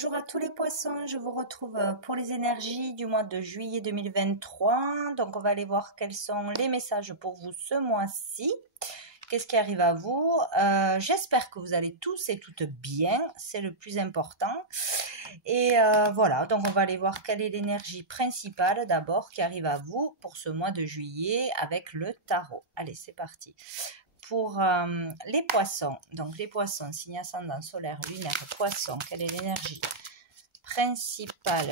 Bonjour à tous les poissons, je vous retrouve pour les énergies du mois de juillet 2023. Donc on va aller voir quels sont les messages pour vous ce mois-ci. Qu'est-ce qui arrive à vous? J'espère que vous allez tous et toutes bien, c'est le plus important. Et voilà, donc on va aller voir quelle est l'énergie principale d'abord qui arrive à vous pour ce mois de juillet avec le tarot. Allez, c'est parti. Pour les poissons, donc les poissons, signe ascendant, solaire, lunaire, poisson, quelle est l'énergie principale?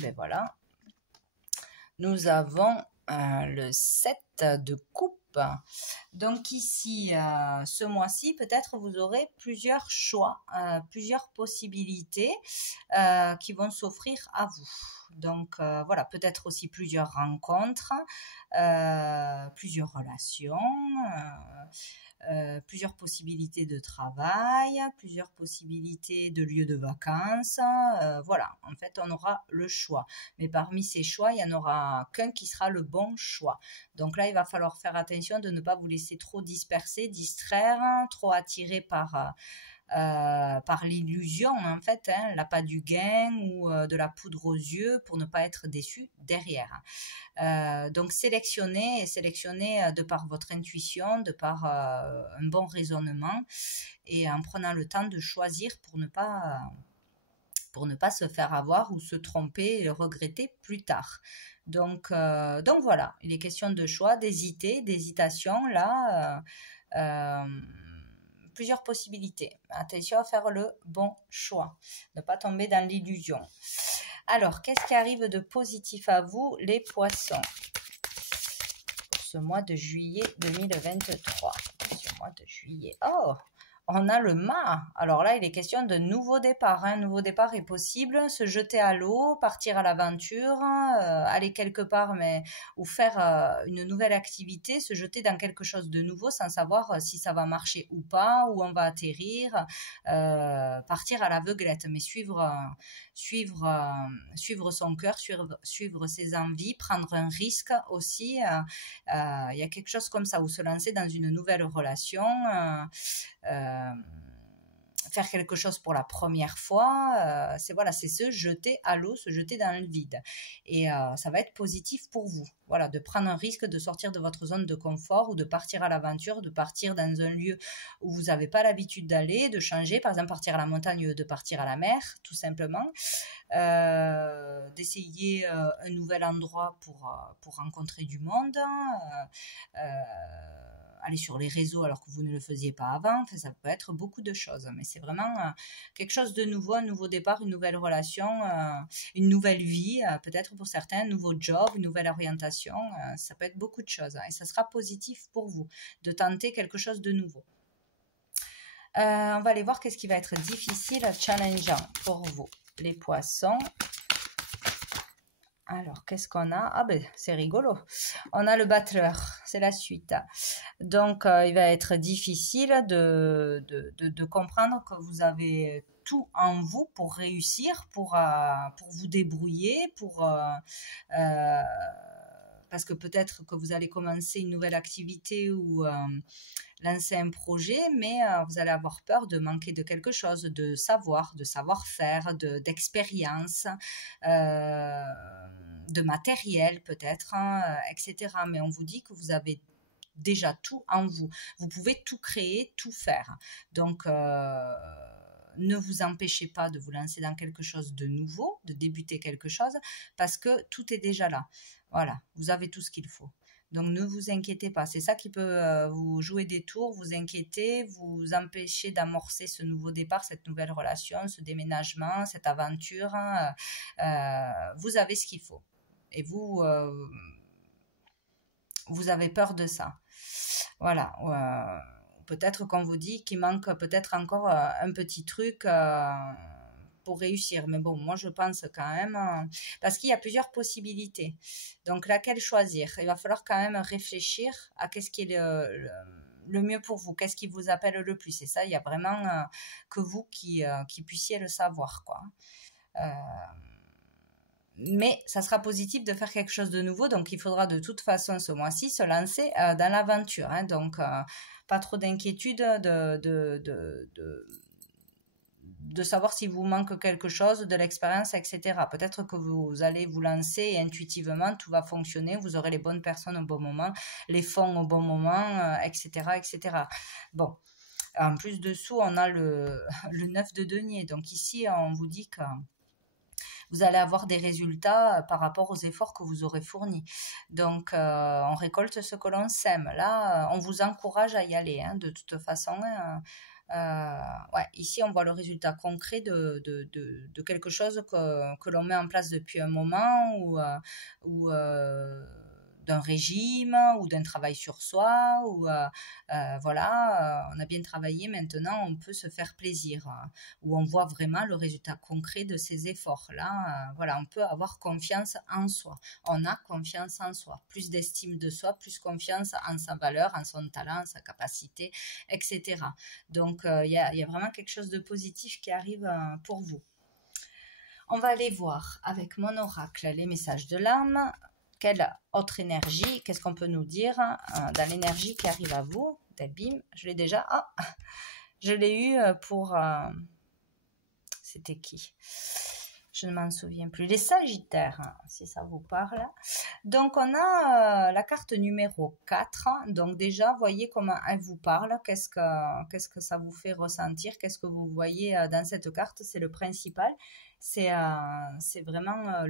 Ben voilà, nous avons le 7 de coupe. Donc ici, ce mois-ci, peut-être vous aurez plusieurs choix, plusieurs possibilités qui vont s'offrir à vous. Donc voilà, peut-être aussi plusieurs rencontres, plusieurs relations, plusieurs possibilités de travail, plusieurs possibilités de lieux de vacances. Voilà, en fait, on aura le choix. Mais parmi ces choix, il n'y en aura qu'un qui sera le bon choix. Donc là, il va falloir faire attention de ne pas vous laisser trop disperser, distraire, trop attirer par l'illusion, en fait, l'appât du gain ou de la poudre aux yeux pour ne pas être déçu derrière. Donc sélectionnez de par votre intuition, de par un bon raisonnement et en prenant le temps de choisir pour ne pas se faire avoir ou se tromper et regretter plus tard. Donc voilà, il est question de choix, d'hésitation là. Plusieurs possibilités. Attention à faire le bon choix, ne pas tomber dans l'illusion. Alors, qu'est-ce qui arrive de positif à vous, les poissons, pour ce mois de juillet 2023? Ce mois de juillet. Oh, on a le mât. Alors là, il est question de nouveau départ. Un nouveau départ est possible. Se jeter à l'eau, partir à l'aventure, aller quelque part, ou faire une nouvelle activité, se jeter dans quelque chose de nouveau sans savoir si ça va marcher ou pas, où on va atterrir, partir à l'aveuglette, mais suivre son cœur, suivre ses envies, prendre un risque aussi. Il y a quelque chose comme ça, ou se lancer dans une nouvelle relation. Faire quelque chose pour la première fois, c'est se jeter à l'eau, se jeter dans le vide. Et ça va être positif pour vous. Voilà, de prendre un risque, de sortir de votre zone de confort ou de partir à l'aventure, de partir dans un lieu où vous n'avez pas l'habitude d'aller, de changer, par exemple partir à la montagne, de partir à la mer, tout simplement. D'essayer un nouvel endroit pour rencontrer du monde. Aller sur les réseaux alors que vous ne le faisiez pas avant, enfin, ça peut être beaucoup de choses, mais c'est vraiment quelque chose de nouveau, un nouveau départ, une nouvelle relation, une nouvelle vie, peut-être pour certains, un nouveau job, une nouvelle orientation, ça peut être beaucoup de choses, et ça sera positif pour vous de tenter quelque chose de nouveau. On va aller voir qu'est-ce qui va être difficile, challengeant pour vous, les poissons. Alors, qu'est-ce qu'on a? Ah ben, c'est rigolo. On a le battleur, c'est la suite. Donc, il va être difficile de comprendre que vous avez tout en vous pour réussir, pour vous débrouiller, parce que peut-être que vous allez commencer une nouvelle activité ou lancer un projet, mais vous allez avoir peur de manquer de quelque chose, de savoir-faire, d'expérience, de matériel peut-être, etc. Mais on vous dit que vous avez déjà tout en vous. Vous pouvez tout créer, tout faire. Donc, ne vous empêchez pas de vous lancer dans quelque chose de nouveau, de débuter quelque chose, parce que tout est déjà là. Voilà, vous avez tout ce qu'il faut. Donc, ne vous inquiétez pas. C'est ça qui peut vous jouer des tours, vous inquiéter, vous empêcher d'amorcer ce nouveau départ, cette nouvelle relation, ce déménagement, cette aventure. Vous avez ce qu'il faut. Et vous avez peur de ça. Voilà. Peut-être qu'on vous dit qu'il manque peut-être encore un petit truc pour réussir. Mais bon, moi je pense quand même, parce qu'il y a plusieurs possibilités. Donc laquelle choisir? Il va falloir quand même réfléchir à qu'est-ce qui est le mieux pour vous, qu'est-ce qui vous appelle le plus. Et ça, il y a vraiment que vous qui puissiez le savoir, quoi. Mais ça sera positif de faire quelque chose de nouveau, donc il faudra de toute façon ce mois-ci se lancer dans l'aventure. Donc pas trop d'inquiétude, de savoir s'il vous manque quelque chose, de l'expérience, etc. Peut-être que vous allez vous lancer et intuitivement, tout va fonctionner, vous aurez les bonnes personnes au bon moment, les fonds au bon moment, etc., etc. Bon, en plus dessous, on a le 9 de denier. Donc ici, on vous dit que vous allez avoir des résultats par rapport aux efforts que vous aurez fournis. Donc, on récolte ce que l'on sème. Là, on vous encourage à y aller, hein, de toute façon. Ouais, ici, on voit le résultat concret de quelque chose que l'on met en place depuis un moment ou d'un régime ou d'un travail sur soi ou voilà, on a bien travaillé, maintenant on peut se faire plaisir où on voit vraiment le résultat concret de ces efforts là. Voilà, on peut avoir confiance en soi, on a confiance en soi, plus d'estime de soi, plus confiance en sa valeur, en son talent, en sa capacité, etc. Donc il y a vraiment quelque chose de positif qui arrive pour vous. On va aller voir avec mon oracle les messages de l'âme. Quelle autre énergie, qu'est-ce qu'on peut nous dire dans l'énergie qui arrive à vous? Bim, je l'ai déjà. Ah, je l'ai eu pour... c'était qui? Je ne m'en souviens plus. Les Sagittaires, hein, si ça vous parle. Donc, on a la carte numéro 4. Donc, déjà, voyez comment elle vous parle. Qu'est-ce que ça vous fait ressentir? Qu'est-ce que vous voyez dans cette carte? C'est le principal. C'est vraiment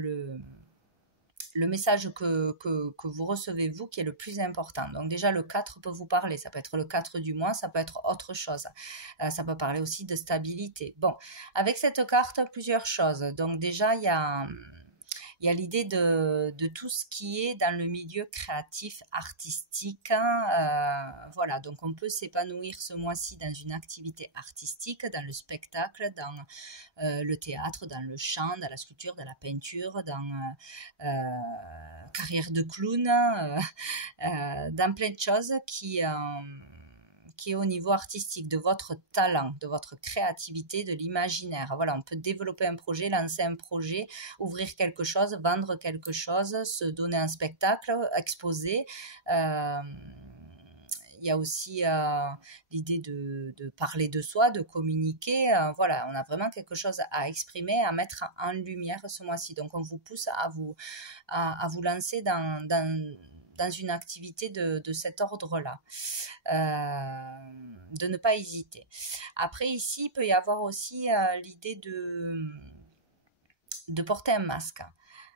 le message que vous recevez, vous, qui est le plus important. Donc déjà, le 4 peut vous parler. Ça peut être le 4 du mois, ça peut être autre chose. Ça peut parler aussi de stabilité. Bon, avec cette carte, plusieurs choses. Donc déjà, il y a l'idée de tout ce qui est dans le milieu créatif, artistique. Voilà, donc on peut s'épanouir ce mois-ci dans une activité artistique, dans le spectacle, dans le théâtre, dans le chant, dans la sculpture, dans la peinture, dans carrière de clown, dans plein de choses qui est au niveau artistique, de votre talent, de votre créativité, de l'imaginaire. Voilà, on peut développer un projet, lancer un projet, ouvrir quelque chose, vendre quelque chose, se donner un spectacle, exposer. Il y a aussi l'idée de parler de soi, de communiquer. Voilà, on a vraiment quelque chose à exprimer, à mettre en lumière ce mois-ci. Donc, on vous pousse à vous lancer dans une activité de cet ordre-là, de ne pas hésiter. Après, ici, il peut y avoir aussi l'idée de porter un masque.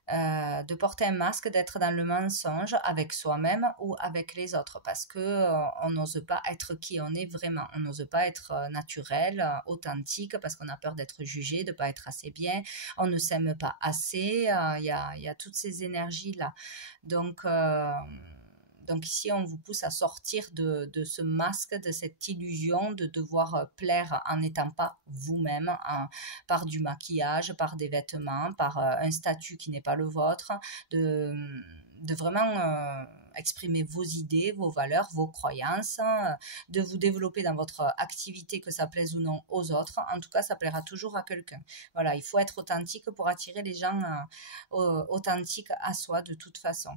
D'être dans le mensonge avec soi-même ou avec les autres, parce que on n'ose pas être qui on est vraiment, on n'ose pas être naturel, authentique, parce qu'on a peur d'être jugé, de pas être assez bien, on ne s'aime pas assez, il y a toutes ces énergies là. Donc ici, on vous pousse à sortir de ce masque, de cette illusion de devoir plaire en n'étant pas vous-même, par du maquillage, par des vêtements, par un statut qui n'est pas le vôtre, de vraiment exprimer vos idées, vos valeurs, vos croyances, de vous développer dans votre activité, que ça plaise ou non aux autres. En tout cas, ça plaira toujours à quelqu'un. Voilà, il faut être authentique pour attirer les gens authentiques à soi de toute façon.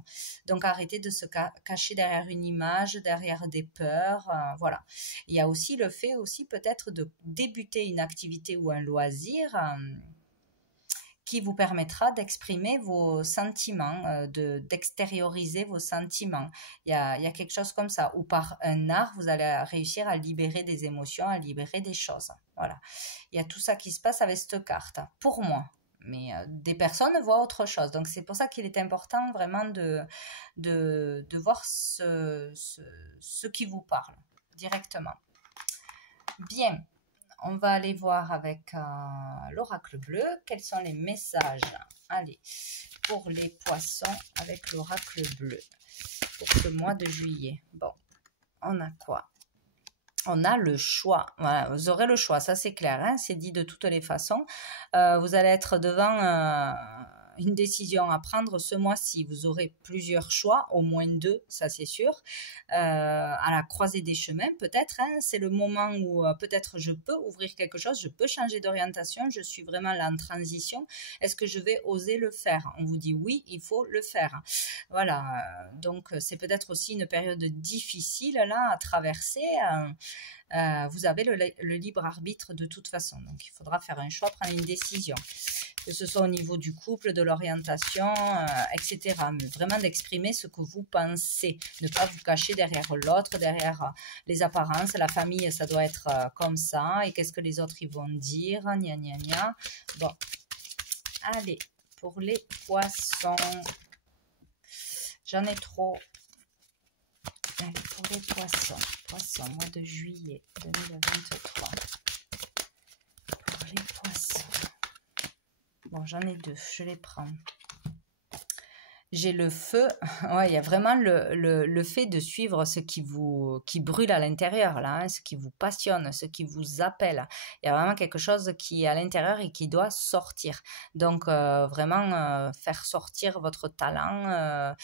Donc, arrêtez de se cacher derrière une image, derrière des peurs. Voilà. Il y a aussi le fait aussi peut-être de débuter une activité ou un loisir qui vous permettra d'exprimer vos sentiments, d'extérioriser vos sentiments. Il y a quelque chose comme ça, ou par un art, vous allez réussir à libérer des émotions, à libérer des choses. Voilà. Il y a tout ça qui se passe avec cette carte, pour moi. Mais des personnes voient autre chose. Donc, c'est pour ça qu'il est important vraiment de voir ce qui vous parle directement. Bien. On va aller voir avec l'oracle bleu. Quels sont les messages? Allez, pour les poissons avec l'oracle bleu pour ce mois de juillet. Bon, on a quoi? On a le choix. Voilà, vous aurez le choix, ça c'est clair, hein, c'est dit de toutes les façons. Vous allez être devant une décision à prendre ce mois-ci. Vous aurez plusieurs choix, au moins 2, ça c'est sûr. À la croisée des chemins, peut-être, hein, c'est le moment où peut-être je peux ouvrir quelque chose, je peux changer d'orientation, je suis vraiment là en transition. Est-ce que je vais oser le faire? On vous dit oui, il faut le faire. Voilà, donc c'est peut-être aussi une période difficile là à traverser. Vous avez le libre arbitre de toute façon. Donc, il faudra faire un choix, prendre une décision. Que ce soit au niveau du couple, de l'orientation, etc. Mais vraiment d'exprimer ce que vous pensez. Ne pas vous cacher derrière l'autre, derrière les apparences. La famille, ça doit être comme ça. Et qu'est-ce que les autres ils vont dire? Gna, gna, gna. Bon. Allez, pour les poissons. J'en ai trop. Allez, pour les poissons, mois de juillet 2023. Pour les poissons. Bon, j'en ai 2, je les prends. J'ai le feu. Ouais, il y a vraiment le fait de suivre ce qui brûle à l'intérieur, là, hein, ce qui vous passionne, ce qui vous appelle. Il y a vraiment quelque chose qui est à l'intérieur et qui doit sortir. Donc, vraiment, faire sortir votre talent,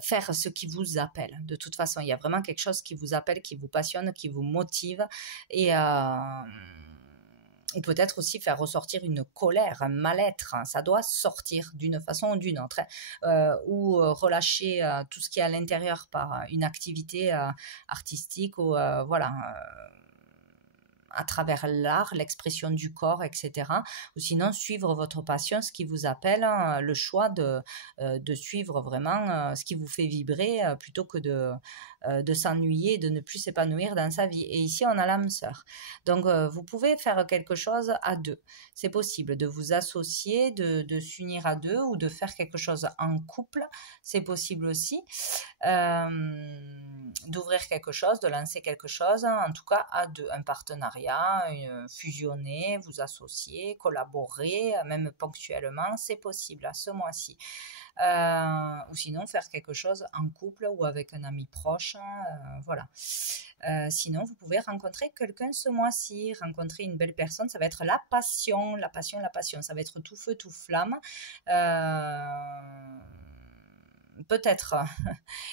faire ce qui vous appelle. De toute façon, il y a vraiment quelque chose qui vous appelle, qui vous passionne, qui vous motive. Et ou peut-être aussi faire ressortir une colère, un mal-être, hein. Ça doit sortir d'une façon ou d'une autre, hein. Ou relâcher tout ce qui est à l'intérieur par une activité artistique ou voilà, à travers l'art, l'expression du corps, etc. Ou sinon, suivre votre passion, ce qui vous appelle, hein, le choix de suivre vraiment ce qui vous fait vibrer plutôt que de s'ennuyer, de ne plus s'épanouir dans sa vie. Et ici, on a l'âme sœur. Donc, vous pouvez faire quelque chose à 2. C'est possible de vous associer, de s'unir à 2 ou de faire quelque chose en couple. C'est possible aussi. D'ouvrir quelque chose, de lancer quelque chose, en tout cas à 2. Un partenariat, fusionner, vous associer, collaborer, même ponctuellement, c'est possible à ce mois-ci. Ou sinon faire quelque chose en couple ou avec un ami proche, voilà. Sinon, vous pouvez rencontrer quelqu'un ce mois-ci, rencontrer une belle personne, ça va être la passion, la passion, la passion, ça va être tout feu, tout flamme. Peut-être,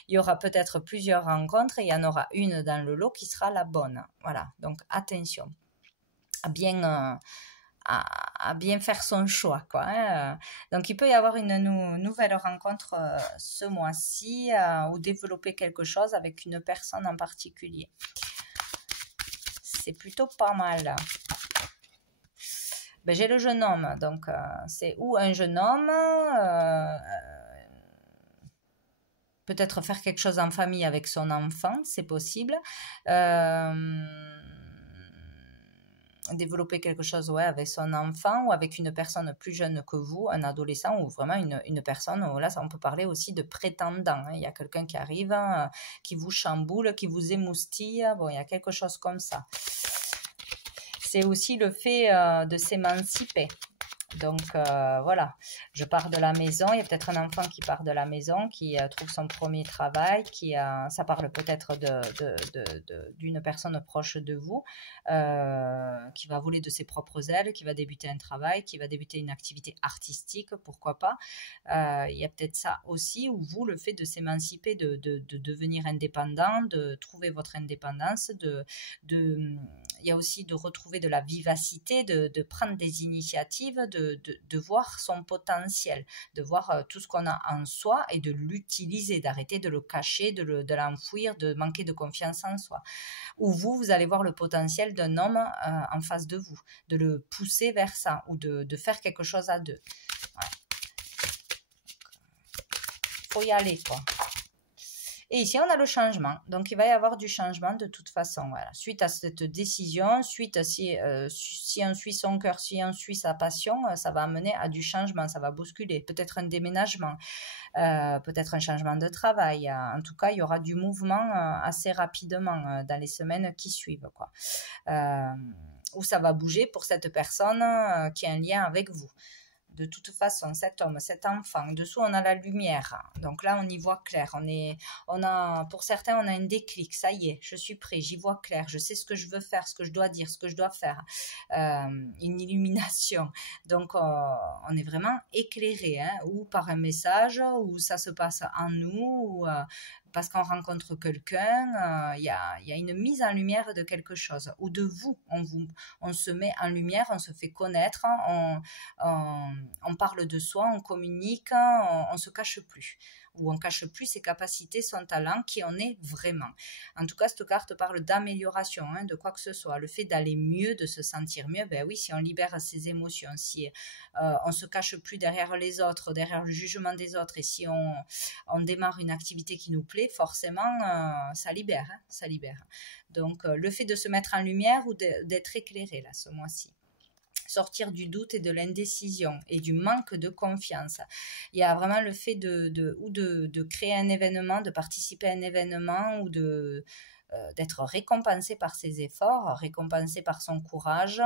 il y aura peut-être plusieurs rencontres et il y en aura une dans le lot qui sera la bonne. Voilà, donc attention à bien faire son choix, quoi, hein. Donc, il peut y avoir une nouvelle rencontre ce mois-ci ou développer quelque chose avec une personne en particulier. C'est plutôt pas mal. Ben, j'ai le jeune homme, donc c'est ou un jeune homme... peut-être faire quelque chose en famille avec son enfant, c'est possible. Développer quelque chose avec son enfant ou avec une personne plus jeune que vous, un adolescent ou vraiment une personne, là on peut parler aussi de prétendant, hein. Il y a quelqu'un qui arrive, qui vous chamboule, qui vous émoustille, bon, il y a quelque chose comme ça. C'est aussi le fait de s'émanciper. Donc voilà, je pars de la maison, il y a peut-être un enfant qui part de la maison, qui trouve son premier travail, ça parle peut-être d'une personne proche de vous, qui va voler de ses propres ailes, qui va débuter un travail, qui va débuter une activité artistique, pourquoi pas. Il y a peut-être ça aussi, ou vous, le fait de s'émanciper, de devenir indépendant, de trouver votre indépendance, il y a aussi de retrouver de la vivacité, de prendre des initiatives, de voir son potentiel, de voir tout ce qu'on a en soi et de l'utiliser, d'arrêter de le cacher, de l'enfouir, de manquer de confiance en soi. Ou vous allez voir le potentiel d'un homme en face de vous, de le pousser vers ça ou de faire quelque chose à 2. Ouais. Faut y aller, quoi. Et ici, on a le changement. Donc, il va y avoir du changement de toute façon. Voilà. Suite à cette décision, si on suit son cœur, si on suit sa passion, ça va amener à du changement, ça va bousculer. Peut-être un déménagement, peut-être un changement de travail. En tout cas, il y aura du mouvement assez rapidement dans les semaines qui suivent, quoi. Où ça va bouger pour cette personne qui a un lien avec vous. De toute façon, cet homme, cet enfant, dessous on a la lumière. Donc là, on y voit clair. Pour certains, on a un déclic. Ça y est, je suis prêt, j'y vois clair. Je sais ce que je veux faire, ce que je dois dire, ce que je dois faire. Une illumination. Donc, on est vraiment éclairé, hein, ou par un message, ou ça se passe en nous, ou parce qu'on rencontre quelqu'un, il y a une mise en lumière de quelque chose, ou de vous. On se met en lumière, on se fait connaître, on parle de soi, on communique, on se cache plus. Ou on cache plus ses capacités, son talent, qui on est vraiment. En tout cas, cette carte parle d'amélioration, hein, de quoi que ce soit. Le fait d'aller mieux, de se sentir mieux, ben oui, si on libère ses émotions, si on se cache plus derrière les autres, derrière le jugement des autres, et si on démarre une activité qui nous plaît, forcément, ça libère, hein, ça libère. Donc, le fait de se mettre en lumière ou d'être éclairé, là, ce mois-ci. Sortir du doute et de l'indécision et du manque de confiance. Il y a vraiment le fait de créer un événement, de participer à un événement ou d'être récompensé par ses efforts, récompensé par son courage,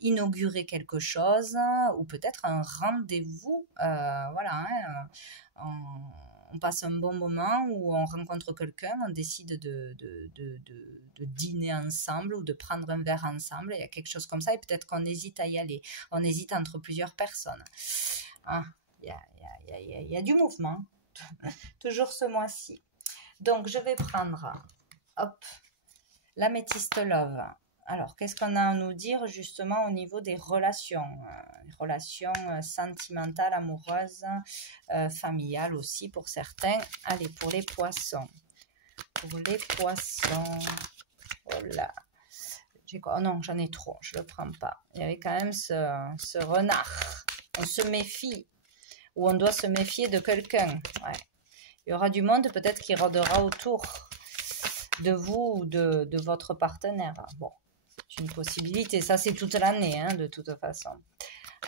inaugurer quelque chose ou peut-être un rendez-vous. Voilà, hein, on passe un bon moment où on rencontre quelqu'un, on décide de dîner ensemble ou de prendre un verre ensemble, il y a quelque chose comme ça, et peut-être qu'on hésite à y aller. On hésite entre plusieurs personnes. Ah, il y a du mouvement, toujours ce mois-ci. Donc, je vais prendre, hop, l'améthyste love. Alors, qu'est-ce qu'on a à nous dire justement au niveau des relations sentimentales, amoureuses, familiales aussi pour certains. Allez, pour les poissons. Pour les poissons. Oh là. Oh non, j'en ai trop, je ne le prends pas. Il y avait quand même ce renard. On se méfie. Ou on doit se méfier de quelqu'un. Ouais. Il y aura du monde peut-être qui rôdera autour de vous ou de votre partenaire. Bon. C'est une possibilité, ça c'est toute l'année, hein, de toute façon.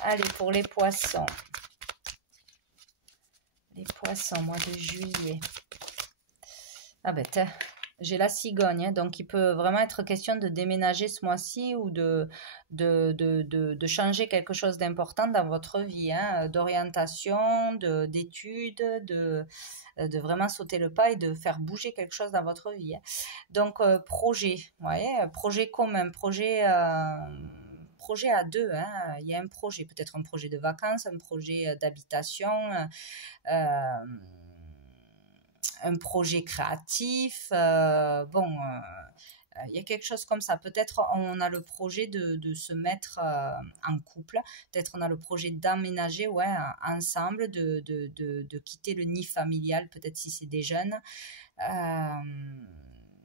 Allez, pour les poissons. Les poissons, mois de juillet. Ah ben, j'ai la cigogne, hein, donc il peut vraiment être question de déménager ce mois-ci ou de changer quelque chose d'important dans votre vie, hein, d'orientation, d'études, de vraiment sauter le pas et de faire bouger quelque chose dans votre vie. Hein. Donc, projet, voyez, projet commun, projet à deux. Hein. Il y a un projet, peut-être un projet de vacances, un projet d'habitation, un projet créatif. Il y a quelque chose comme ça. Peut-être on a le projet de se mettre en couple. Peut-être on a le projet d'emménager ensemble, de quitter le nid familial, peut-être si c'est des jeunes.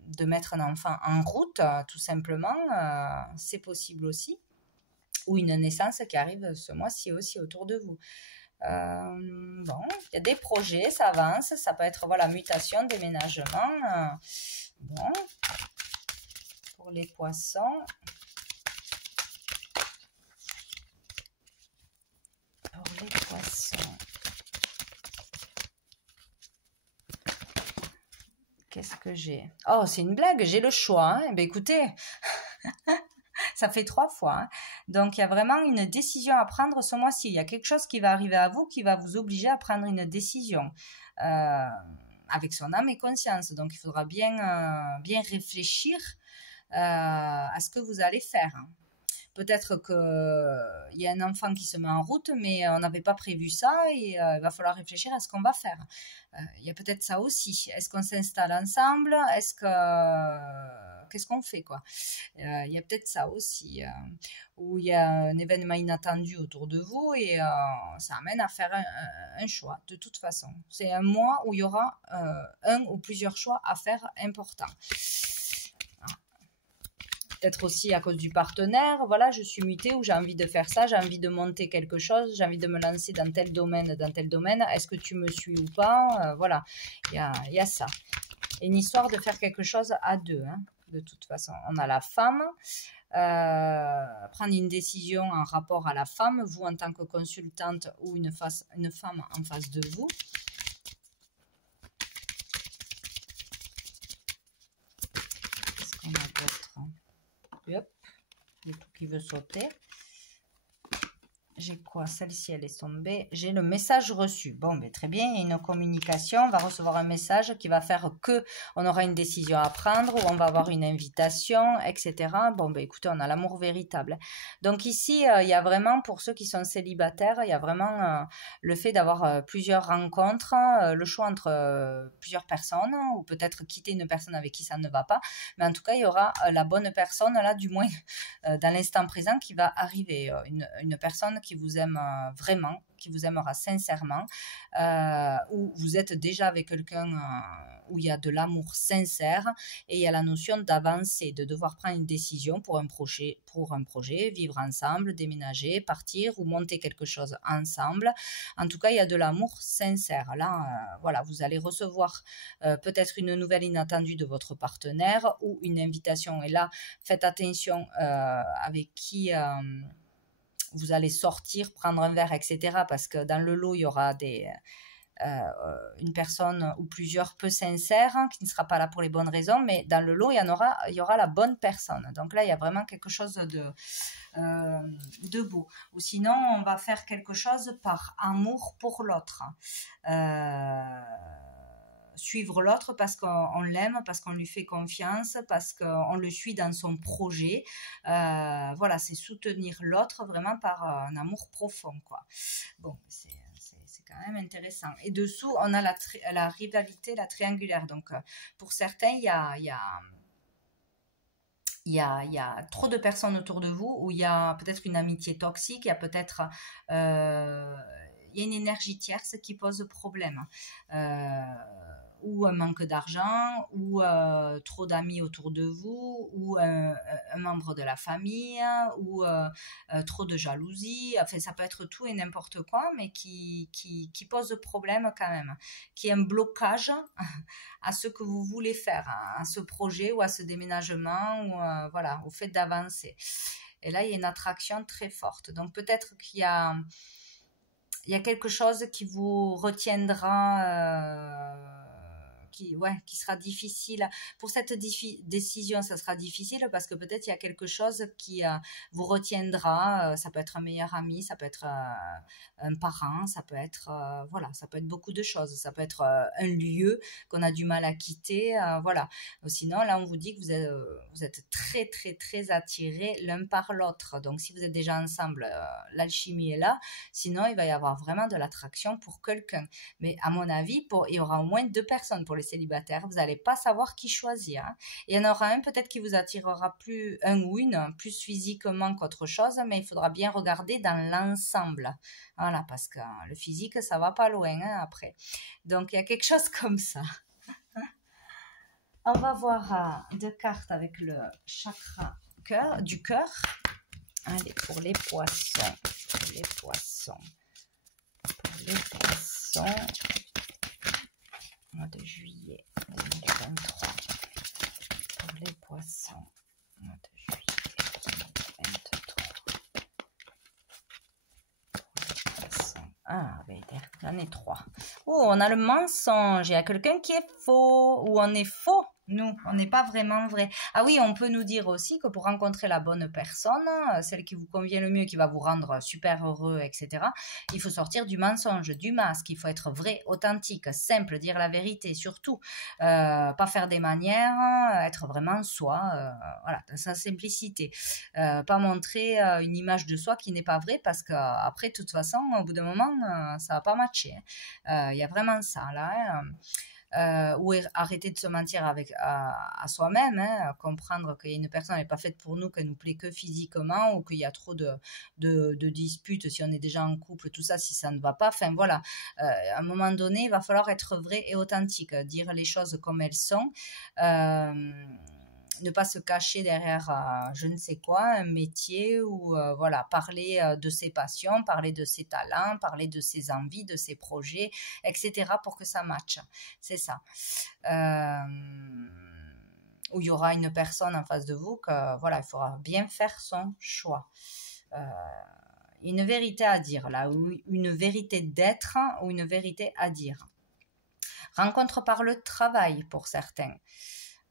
De mettre un enfant en route, tout simplement. C'est possible aussi. Ou une naissance qui arrive ce mois-ci aussi autour de vous. Bon, il y a des projets, ça avance. Ça peut être, voilà, mutation, déménagement. Bon. Pour les poissons. Pour les poissons. Qu'est-ce que j'ai? Oh, c'est une blague, j'ai le choix. Hein. Ben, écoutez, ça fait 3 fois. Hein. Donc, il y a vraiment une décision à prendre ce mois-ci. Il y a quelque chose qui va arriver à vous qui va vous obliger à prendre une décision. Avec son âme et conscience. Donc, il faudra bien réfléchir à ce que vous allez faire. Peut-être qu'il y a un enfant qui se met en route, mais on n'avait pas prévu ça et il va falloir réfléchir à ce qu'on va faire. Il y a peut-être ça aussi. Est-ce qu'on s'installe ensemble? Qu'est-ce qu'on fait, quoi? Il y a peut-être ça aussi. Où il y a un événement inattendu autour de vous et ça amène à faire un choix, de toute façon. C'est un mois où il y aura un ou plusieurs choix à faire importants. Peut-être aussi à cause du partenaire, voilà, je suis mutée ou j'ai envie de faire ça, j'ai envie de monter quelque chose, j'ai envie de me lancer dans tel domaine, est-ce que tu me suis ou pas, voilà, il y a ça. Et une histoire de faire quelque chose à deux, hein, de toute façon. On a la femme, prendre une décision en rapport à la femme, vous en tant que consultante ou une femme en face de vous. Qu'est-ce qu'on a d'autre? Hop, le tout qui veut sauter. J'ai quoi? Celle-ci, elle est tombée. J'ai le message reçu. Bon, ben, très bien, il y a une communication. On va recevoir un message qui va faire que on aura une décision à prendre ou on va avoir une invitation, etc. Bon, ben, écoutez, on a l'amour véritable. Donc ici, il y a vraiment, pour ceux qui sont célibataires, il y a vraiment le fait d'avoir plusieurs rencontres, le choix entre plusieurs personnes ou peut-être quitter une personne avec qui ça ne va pas. Mais en tout cas, il y aura la bonne personne, là, du moins, dans l'instant présent, qui va arriver. Une personne qui vous aime vraiment, qui vous aimera sincèrement, où vous êtes déjà avec quelqu'un où il y a de l'amour sincère et il y a la notion d'avancer, de devoir prendre une décision pour un projet, vivre ensemble, déménager, partir ou monter quelque chose ensemble. En tout cas, il y a de l'amour sincère. Là, voilà, vous allez recevoir peut-être une nouvelle inattendue de votre partenaire ou une invitation. Et là, faites attention avec qui vous allez sortir, prendre un verre, etc. Parce que dans le lot, il y aura une personne ou plusieurs peu sincères qui ne sera pas là pour les bonnes raisons, mais dans le lot, il y aura la bonne personne. Donc là, il y a vraiment quelque chose de beau. Ou sinon, on va faire quelque chose par amour pour l'autre. Suivre l'autre parce qu'on l'aime, parce qu'on lui fait confiance, parce qu'on le suit dans son projet. Voilà, c'est soutenir l'autre vraiment par un amour profond, quoi. Bon, c'est quand même intéressant. Et dessous, on a la rivalité, la triangulaire. Donc, pour certains, il y a trop de personnes autour de vous, où il y a peut-être une amitié toxique, il y a peut-être il y a une énergie tierce qui pose problème. Ou un manque d'argent, ou trop d'amis autour de vous, ou un membre de la famille, ou trop de jalousie. Enfin, ça peut être tout et n'importe quoi, mais qui pose problème quand même, qui est un blocage à ce que vous voulez faire, à ce projet ou à ce déménagement, ou voilà, au fait d'avancer. Et là, il y a une attraction très forte. Donc peut-être qu'il y a quelque chose qui vous retiendra, qui sera difficile. Pour cette décision, ça sera difficile parce que peut-être il y a quelque chose qui vous retiendra. Ça peut être un meilleur ami, ça peut être un parent, ça peut être voilà, ça peut être beaucoup de choses. Ça peut être un lieu qu'on a du mal à quitter, voilà. Sinon, là, on vous dit que vous êtes très très très attirés l'un par l'autre. Donc, si vous êtes déjà ensemble, l'alchimie est là. Sinon, il va y avoir vraiment de l'attraction pour quelqu'un. Mais à mon avis, il y aura au moins 2 personnes pour les célibataires. Vous n'allez pas savoir qui choisir. Hein. Il y en aura un peut-être qui vous attirera plus, un ou une, plus physiquement qu'autre chose, mais il faudra bien regarder dans l'ensemble. Voilà, parce que le physique, ça va pas loin après. Donc, il y a quelque chose comme ça. On va voir 2 cartes avec le chakra du cœur. Allez, pour les poissons. Pour les poissons. Mois de juillet 2023. Pour les poissons. Mois de juillet 2023. Pour les poissons. Ah, ben, j'en ai 3. Oh, on a le mensonge. Il y a quelqu'un qui est faux. Ou on est faux. Nous, on n'est pas vraiment vrai. Ah oui, on peut nous dire aussi que pour rencontrer la bonne personne, celle qui vous convient le mieux, qui va vous rendre super heureux, etc., il faut sortir du mensonge, du masque, il faut être vrai, authentique, simple, dire la vérité, surtout, pas faire des manières, être vraiment soi, voilà, dans sa simplicité. Pas montrer une image de soi qui n'est pas vraie, parce qu'après, de toute façon, au bout d'un moment, ça va pas matcher. Il y a vraiment ça, là, ou arrêter de se mentir à soi-même, hein, comprendre qu'il y a une personne n'est pas faite pour nous, qu'elle nous plaît que physiquement, ou qu'il y a trop de disputes si on est déjà en couple, tout ça, si ça ne va pas. Enfin voilà, à un moment donné, il va falloir être vrai et authentique, dire les choses comme elles sont. Ne pas se cacher derrière je ne sais quoi, un métier, ou voilà, parler de ses passions, parler de ses talents, parler de ses envies, de ses projets, etc. pour que ça matche. C'est ça. Où il y aura une personne en face de vous que voilà, il faudra bien faire son choix. Une vérité à dire là, ou une vérité d'être, ou une vérité à dire. Rencontre par le travail pour certains.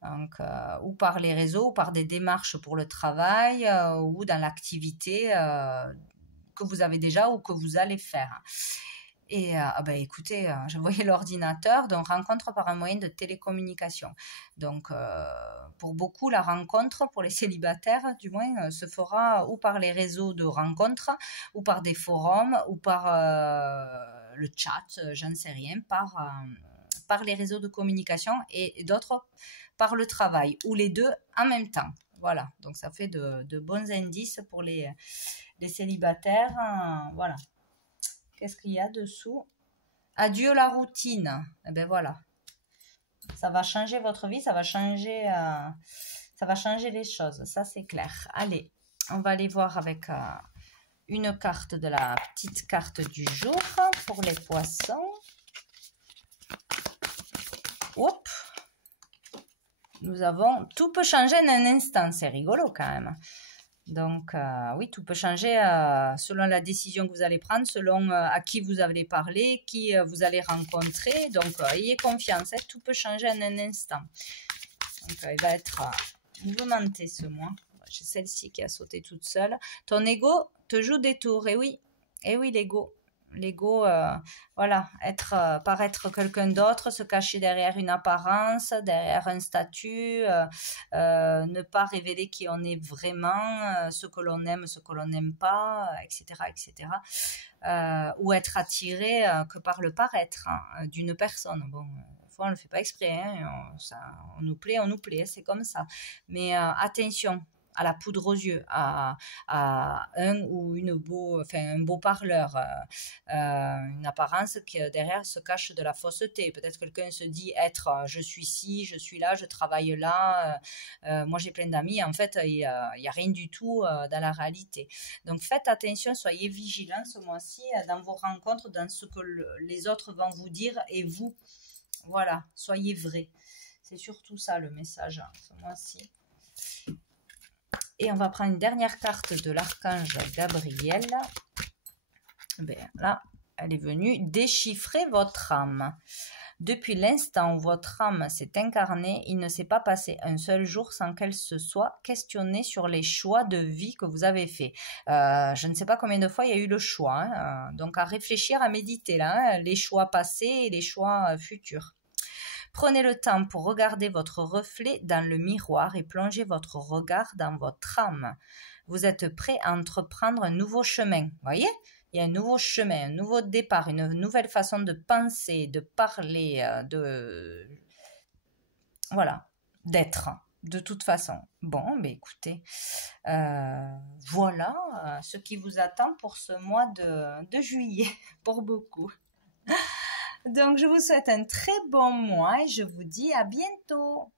Donc, ou par les réseaux, ou par des démarches pour le travail, ou dans l'activité que vous avez déjà ou que vous allez faire. Et ben écoutez, je voyais l'ordinateur, donc rencontre par un moyen de télécommunication. Donc pour beaucoup, la rencontre, pour les célibataires du moins, se fera ou par les réseaux de rencontres, ou par des forums, ou par le chat, j'en sais rien, par les réseaux de communication et d'autres par le travail, ou les deux en même temps. Voilà, donc ça fait de bons indices pour les célibataires. Voilà. Qu'est-ce qu'il y a dessous? Adieu la routine. Eh ben voilà. Ça va changer votre vie, ça va changer les choses. Ça, c'est clair. Allez, on va aller voir avec une carte de la petite carte du jour pour les poissons. Hop. Nous avons... Tout peut changer en un instant. C'est rigolo quand même. Donc, oui, tout peut changer selon la décision que vous allez prendre, selon à qui vous allez parler, qui vous allez rencontrer. Donc, ayez confiance, hein, tout peut changer en un instant. Donc, il va être mouvementé ce mois. J'ai celle-ci qui a sauté toute seule. Ton ego te joue des tours. Et oui, l'ego. L'ego, voilà, paraître quelqu'un d'autre, se cacher derrière une apparence, derrière un statut, ne pas révéler qui on est vraiment, ce que l'on aime, ce que l'on n'aime pas, etc., etc. Ou être attiré que par le paraître d'une personne. Bon, on ne le fait pas exprès, hein, on nous plaît, c'est comme ça. Mais attention à la poudre aux yeux, à un ou une un beau parleur, une apparence qui derrière se cache de la fausseté. Peut-être quelqu'un se dit être je suis ci, je suis là, je travaille là, moi j'ai plein d'amis, en fait il y a rien du tout dans la réalité. Donc faites attention, soyez vigilants ce mois-ci dans vos rencontres, dans ce que les autres vont vous dire et vous, voilà, soyez vrais. C'est surtout ça le message ce mois-ci. Et on va prendre une dernière carte de l'archange Gabriel. Ben, là, elle est venue déchiffrer votre âme. Depuis l'instant où votre âme s'est incarnée, il ne s'est pas passé un seul jour sans qu'elle se soit questionnée sur les choix de vie que vous avez faits. Je ne sais pas combien de fois il y a eu le choix. Hein, donc à réfléchir, à méditer là, hein, les choix passés et les choix futurs. Prenez le temps pour regarder votre reflet dans le miroir et plongez votre regard dans votre âme. Vous êtes prêt à entreprendre un nouveau chemin. Voyez ? Il y a un nouveau chemin, un nouveau départ, une nouvelle façon de penser, de parler, voilà, d'être, de toute façon. Bon, ben écoutez, voilà ce qui vous attend pour ce mois de juillet, pour beaucoup. Donc, je vous souhaite un très bon mois et je vous dis à bientôt.